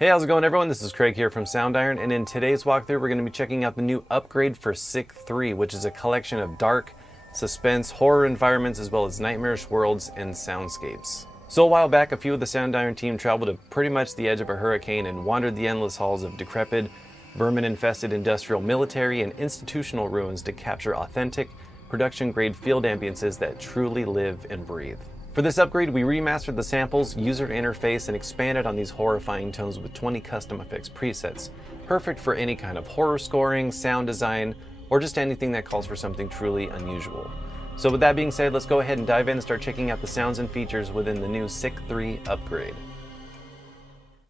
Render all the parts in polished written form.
Hey, how's it going everyone? This is Craig here from Soundiron, and in today's walkthrough we're going to be checking out the new upgrade for SICK 3, which is a collection of dark, suspense, horror environments as well as nightmarish worlds and soundscapes. So a while back, a few of the Soundiron team traveled to pretty much the edge of a hurricane and wandered the endless halls of decrepit, vermin-infested industrial, military, and institutional ruins to capture authentic, production-grade field ambiences that truly live and breathe. For this upgrade, we remastered the samples, user interface, and expanded on these horrifying tones with 20 custom effects presets, perfect for any kind of horror scoring, sound design, or just anything that calls for something truly unusual. So with that being said, let's go ahead and dive in and start checking out the sounds and features within the new SICK 3 upgrade.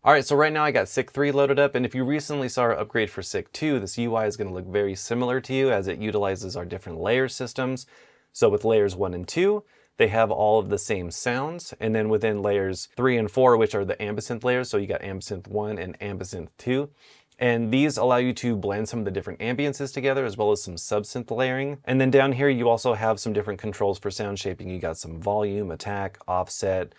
Alright, so right now I got SICK 3 loaded up, and if you recently saw our upgrade for SICK 2, this UI is going to look very similar to you as it utilizes our different layer systems. So with layers 1 and 2, they have all of the same sounds, and then within layers 3 and 4, which are the Ambience layers, so you got Ambience 1 and Ambience 2, and these allow you to blend some of the different ambiences together as well as some subsynth layering. And then down here you also have some different controls for sound shaping. You got some volume, attack, offset,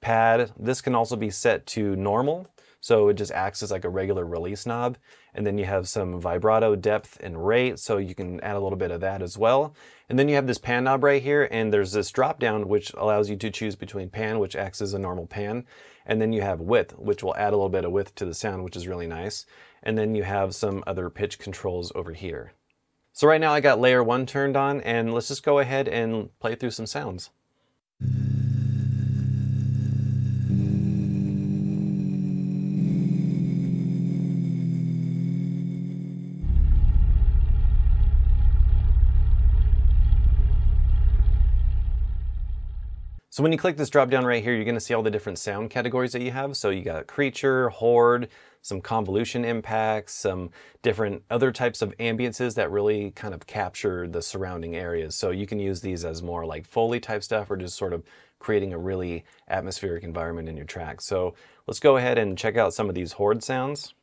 pad. This can also be set to normal, so it just acts as like a regular release knob. And then you have some vibrato, depth, and rate, so you can add a little bit of that as well. And then you have this pan knob right here, and there's this drop down which allows you to choose between pan, which acts as a normal pan, and then you have width, which will add a little bit of width to the sound, which is really nice. And then you have some other pitch controls over here. So right now I got layer 1 turned on, and let's just go ahead and play through some sounds. So when you click this drop down right here, you're going to see all the different sound categories that you have. So you got creature, horde, some convolution impacts, some different other types of ambiences that really kind of capture the surrounding areas. So you can use these as more like Foley type stuff or just sort of creating a really atmospheric environment in your track. So let's go ahead and check out some of these horde sounds.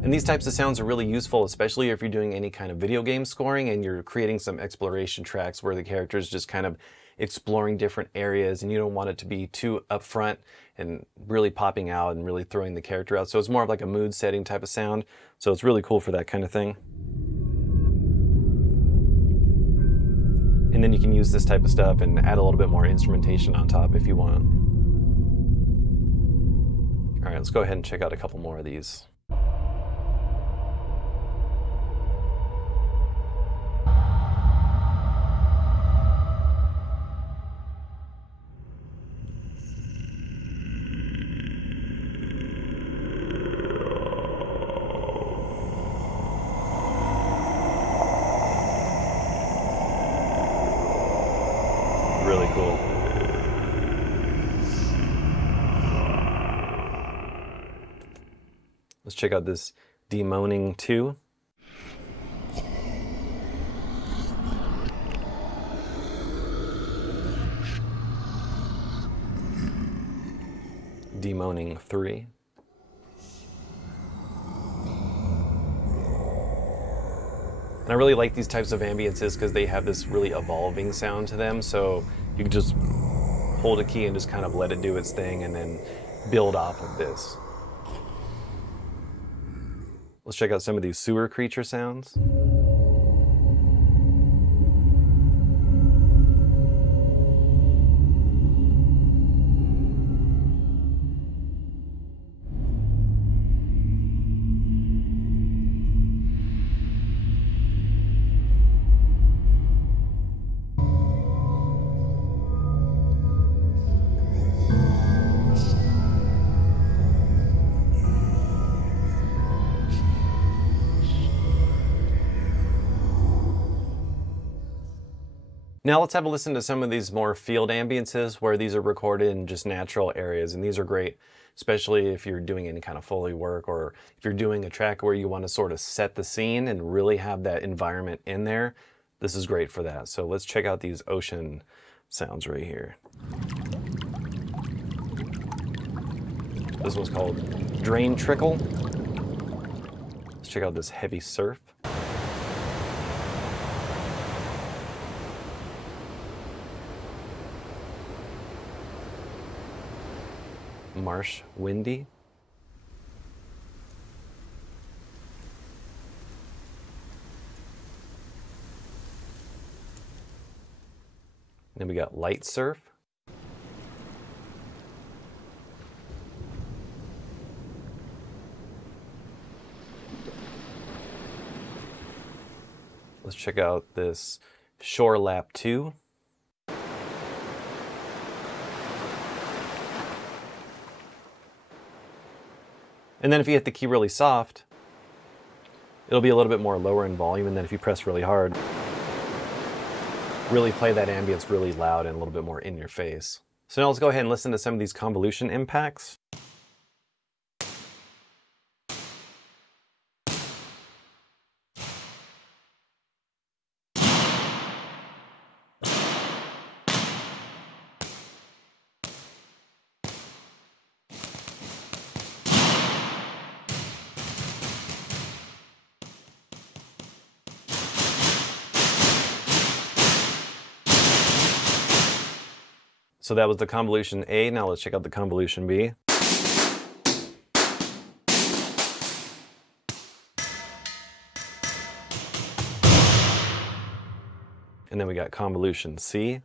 And these types of sounds are really useful, especially if you're doing any kind of video game scoring and you're creating some exploration tracks where the character is just kind of exploring different areas and you don't want it to be too upfront and really popping out and really throwing the character out. So it's more of like a mood setting type of sound. So it's really cool for that kind of thing. And then you can use this type of stuff and add a little bit more instrumentation on top if you want. All right, let's go ahead and check out a couple more of these. Really cool. Let's check out this demoning 2. Demoning 3. And I really like these types of ambiences because they have this really evolving sound to them. So you can just hold a key and just kind of let it do its thing and then build off of this. Let's check out some of these sewer creature sounds. Now let's have a listen to some of these more field ambiences where these are recorded in just natural areas, and these are great, especially if you're doing any kind of Foley work or if you're doing a track where you want to sort of set the scene and really have that environment in there. This is great for that. So let's check out these ocean sounds right here. This one's called Drain Trickle. Let's check out this heavy surf. Marsh windy. Then we got light surf. Let's check out this shore lap 2. And then if you hit the key really soft, it'll be a little bit more lower in volume, and then if you press really hard, really play that ambience really loud and a little bit more in your face. So now let's go ahead and listen to some of these convolution impacts. So that was the convolution A. Now let's check out the convolution B. And then we got convolution C.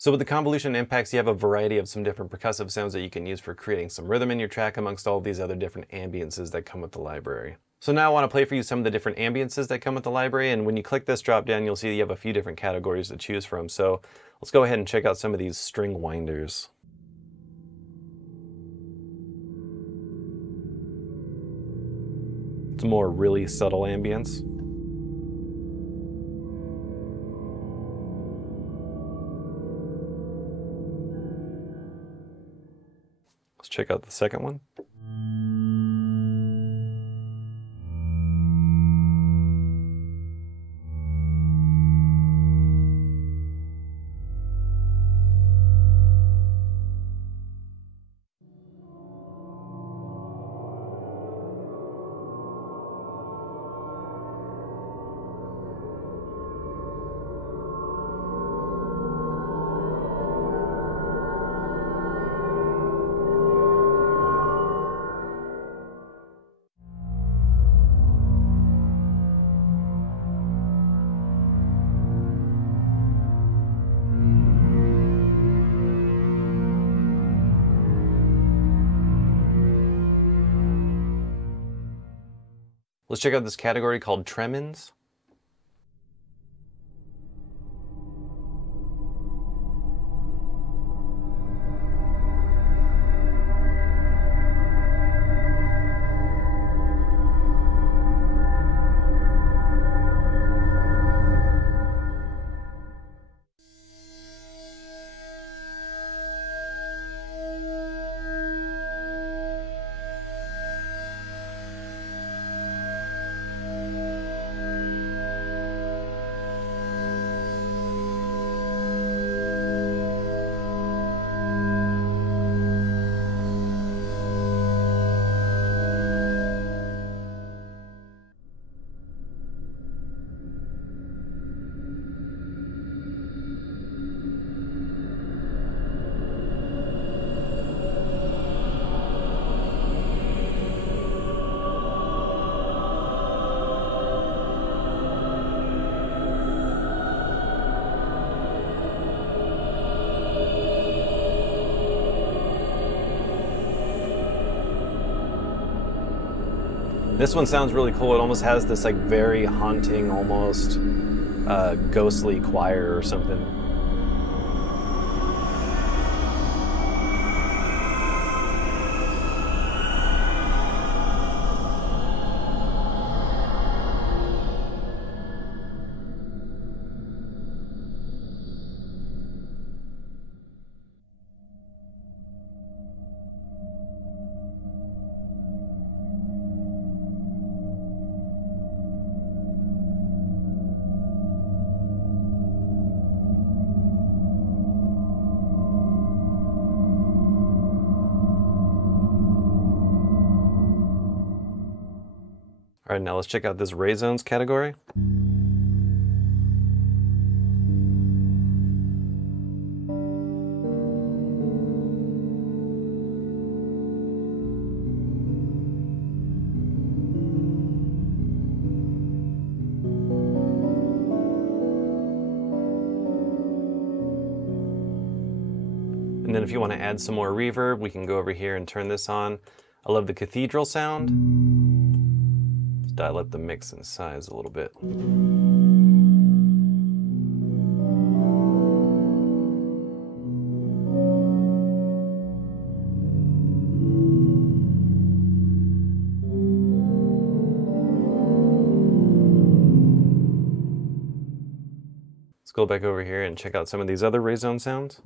So with the convolution impacts, you have a variety of some different percussive sounds that you can use for creating some rhythm in your track amongst all of these other different ambiences that come with the library. So now I want to play for you some of the different ambiences that come with the library, and when you click this drop down, you'll see you have a few different categories to choose from. So let's go ahead and check out some of these string winders. It's more really subtle ambience. Let's check out the second one. Let's check out this category called tremens. This one sounds really cool. It almost has this like very haunting, almost ghostly choir or something. All right, now let's check out this Ray Zones category. And then if you want to add some more reverb, we can go over here and turn this on. I love the cathedral sound. Let's dial up the mix and size a little bit. Let's go back over here and check out some of these other Ray Zone sounds.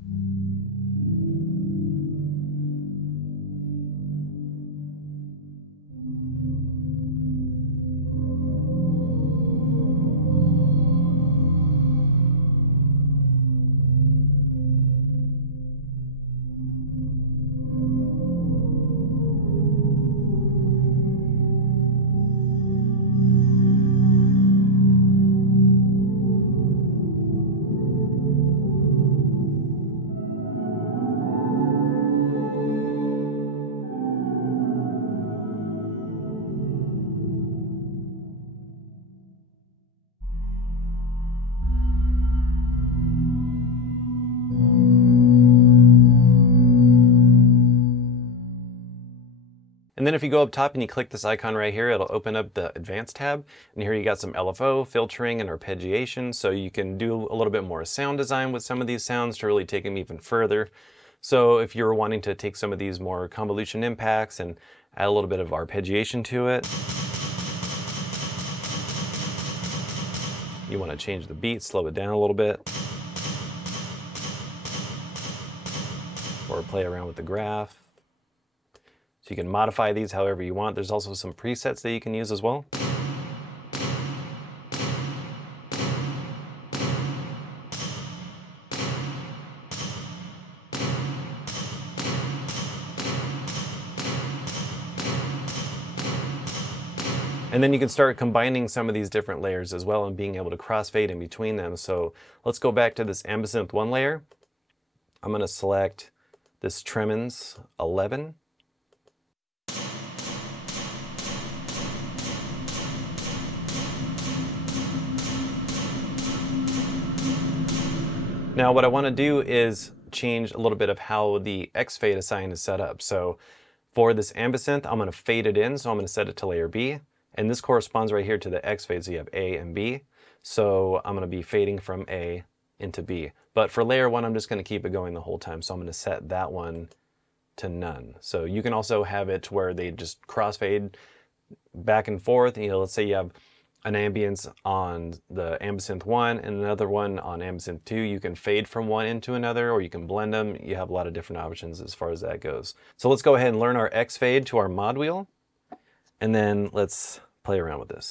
And then if you go up top and you click this icon right here, it'll open up the Advanced tab. And here you got some LFO, filtering, and arpeggiation. So you can do a little bit more sound design with some of these sounds to really take them even further. So if you're wanting to take some of these more convolution impacts and add a little bit of arpeggiation to it, you want to change the beat, slow it down a little bit, or play around with the graph. So you can modify these however you want. There's also some presets that you can use as well. And then you can start combining some of these different layers as well and being able to crossfade in between them. So let's go back to this Ambience 1 layer. I'm going to select this Tremens 11. Now what I want to do is change a little bit of how the X fade assign is set up. So for this Ambience, I'm going to fade it in, so I'm going to set it to layer B. And this corresponds right here to the X fade, so you have A and B. So I'm going to be fading from A into B. But for layer 1, I'm just going to keep it going the whole time. So I'm going to set that one to none. So you can also have it to where they just crossfade back and forth. You know, let's say you have an ambience on the Ambience 1 and another one on Ambience 2. You can fade from one into another, or you can blend them. You have a lot of different options as far as that goes. So let's go ahead and learn our X fade to our mod wheel, and then let's play around with this.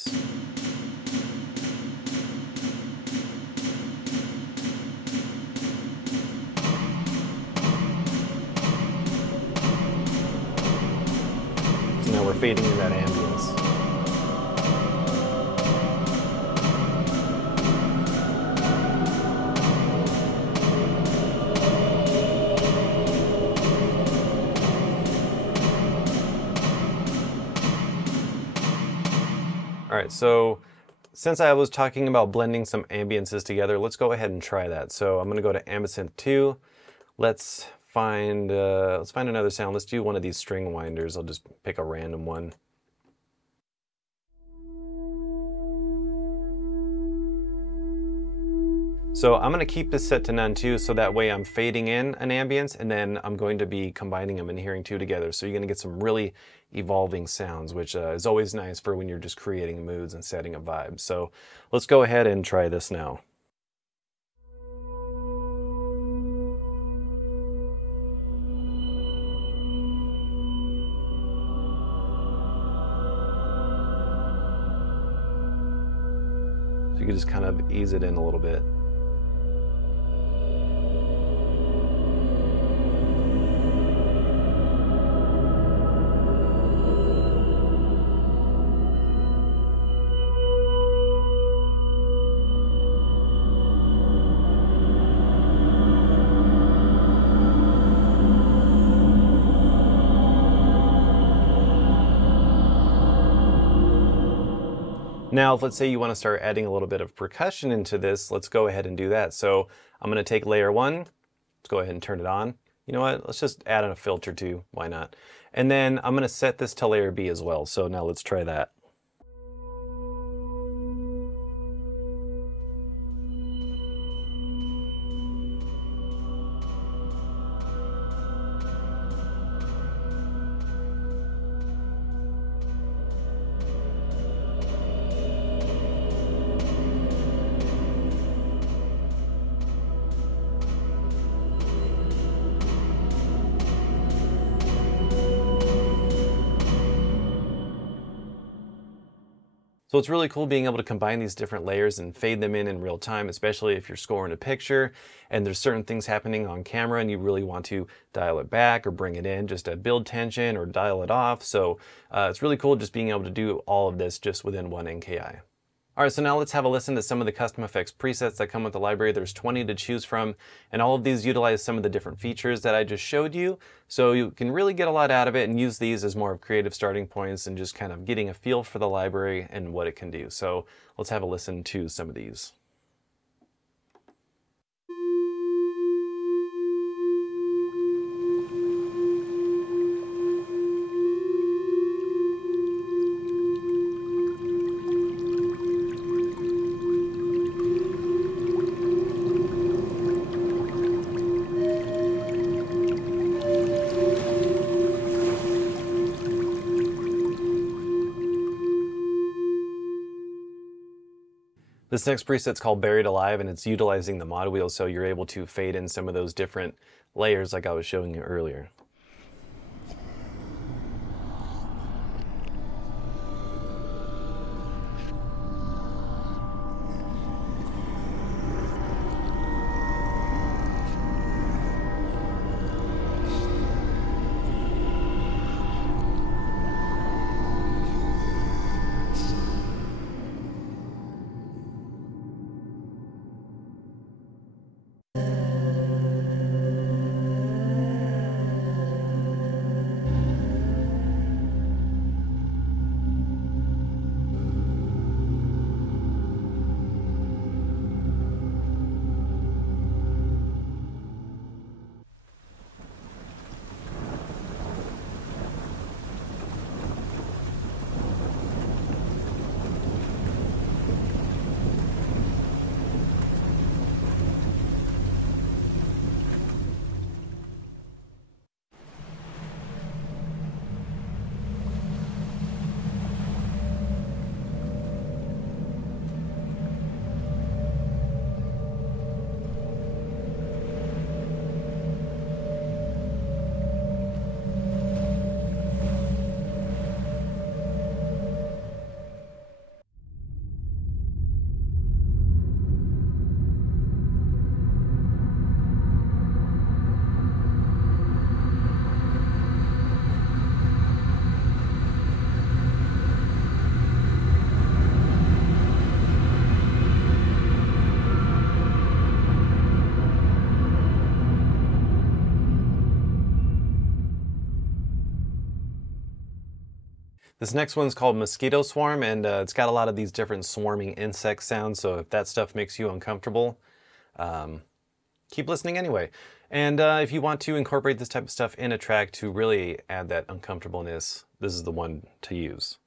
So now we're fading in that ambience. All right, so since I was talking about blending some ambiences together, let's go ahead and try that. So I'm gonna go to Ambience 2. Let's find another sound. Let's do one of these string winders. I'll just pick a random one. So I'm going to keep this set to none too, so that way I'm fading in an ambience and then I'm going to be combining them and hearing two together. So you're going to get some really evolving sounds, which is always nice for when you're just creating moods and setting a vibe. So let's go ahead and try this now. So you can just kind of ease it in a little bit. Now, let's say you want to start adding a little bit of percussion into this. Let's go ahead and do that. So I'm going to take layer 1. Let's go ahead and turn it on. You know what? Let's just add in a filter too. Why not? And then I'm going to set this to layer B as well. So now let's try that. So it's really cool being able to combine these different layers and fade them in real time, especially if you're scoring a picture and there's certain things happening on camera and you really want to dial it back or bring it in just to build tension or dial it off. So it's really cool just being able to do all of this just within one NKI. All right, so now let's have a listen to some of the custom effects presets that come with the library. There's 20 to choose from, and all of these utilize some of the different features that I just showed you. So you can really get a lot out of it and use these as more of creative starting points and just kind of getting a feel for the library and what it can do. So let's have a listen to some of these. This next preset's called Buried Alive, and it's utilizing the mod wheel, so you're able to fade in some of those different layers like I was showing you earlier. This next one's called Mosquito Swarm, and it's got a lot of these different swarming insect sounds, so if that stuff makes you uncomfortable, keep listening anyway. And if you want to incorporate this type of stuff in a track to really add that uncomfortableness, this is the one to use.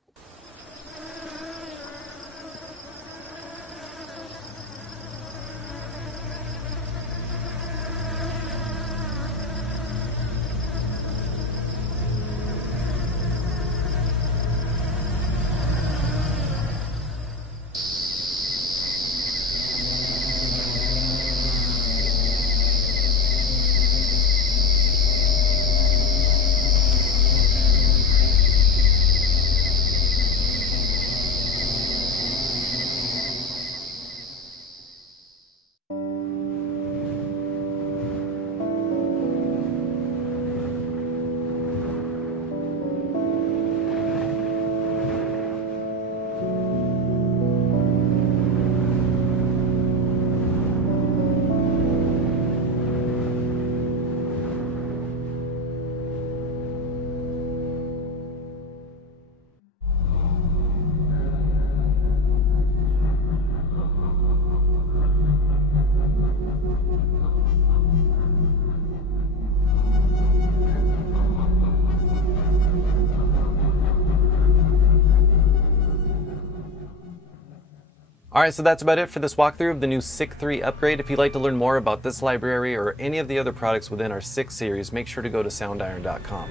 Alright, so that's about it for this walkthrough of the new SICK 3 upgrade. If you'd like to learn more about this library or any of the other products within our SICK series, make sure to go to soundiron.com.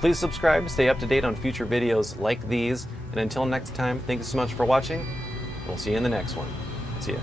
Please subscribe to stay up to date on future videos like these, and until next time, thank you so much for watching, and we'll see you in the next one. See ya.